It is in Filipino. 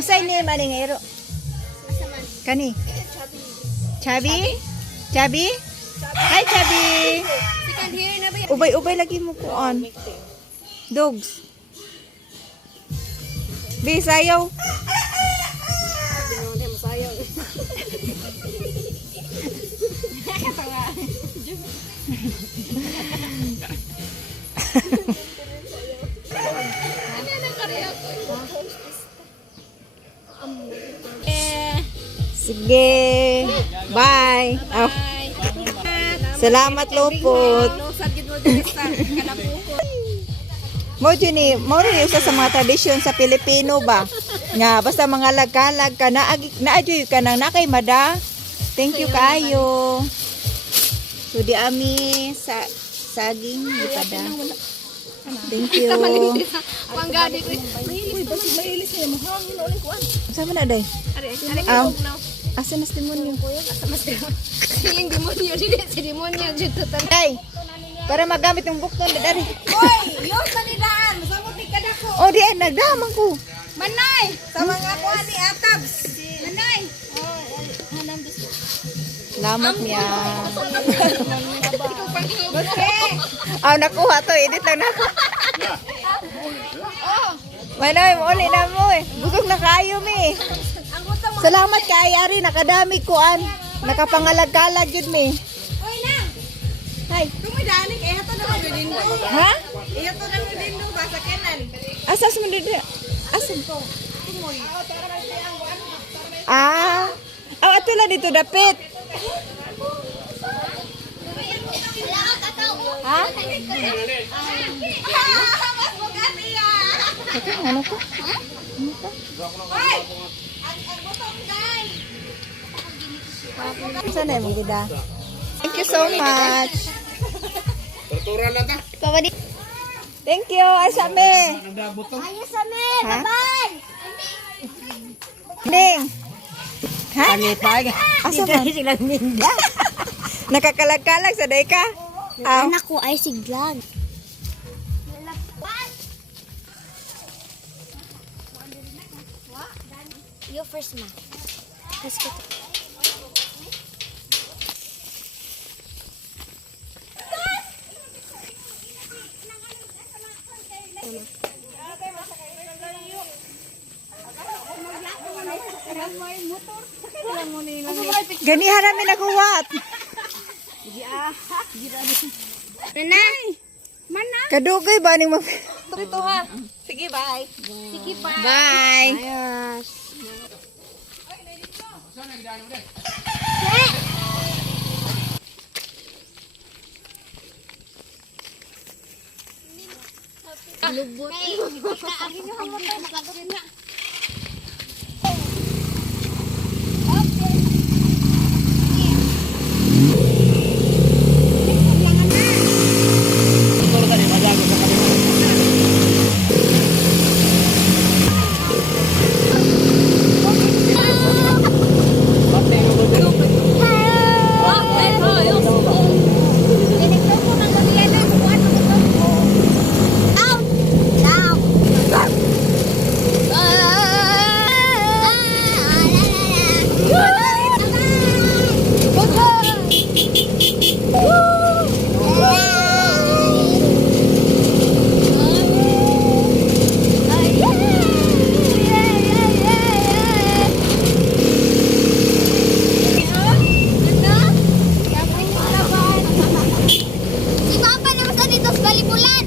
Usay ni maning ero. Kani. Chubby? Chubby? Hi, Chubby. Second here na ba yan? Ubay-ubay lagi mo kuan. Dogs. Bi, sayaw. Hindi mo sayang. Sige. Bye. Oh. Salamat lupot. Mo ni, mo rin isa sa mga tradisyon sa Pilipino ba? Nga basta mga lagkalag ka naadyoy ka nang nakay mada. Thank you kayo. So di ami sa saging ipada. Thank you. Panggadi ko. Mahilis na mo hangin ulit kuan. Sama na day. Ari Aw. na. Asa nas demonyo? Asa mas siling demonyo dili si demonyo jud tan. Day. Para magamit yung bukton dari. Hoy, yo sa nidaan, masamo tikada ko. Oh di ay nagdamang ko. Manay, sa mga kuan ni Atabs. Manay. Hanam dis. Salamat niya. Okay. Aw nakuha to, edit lang nako. Oh, Manoy, uli na mo eh. Busog na kayo mi. ang gusto mo. Salamat kay Ari, nakadami kuan. Nakapangalag-kalag yun mi. Hoy na. Hay. Tumidani kay hato na magdindo. Ha? Iya to na magdindo ba sa kenan. Asas mo dito? Asan ko? Tumoy. Ah. Aw ato lang dito dapit. Ha? Mas bugati ya. Ito, ano ko? Hoy. Ang butong guys. Saan na yung gida? Thank you so much. Torturan lang ta. Thank you, Asame. Ayo sa me. Ha? Bye. Ning. Ha? Pag. Asa man? Silang ninda. Nakakalag-kalag sa day ka? Aw. Anak ko ay siglag. You first ma. Let's go. Ganihan namin nakuwat. Nanay. Mana? Kadugay ba ning mag... Ito ha. Sige, bye. Sige pa. Bye. Ayos. Lubot. Kaagin nyo ang motor. Nakagurin na. Si Papa naman sa dito sa Balibulan.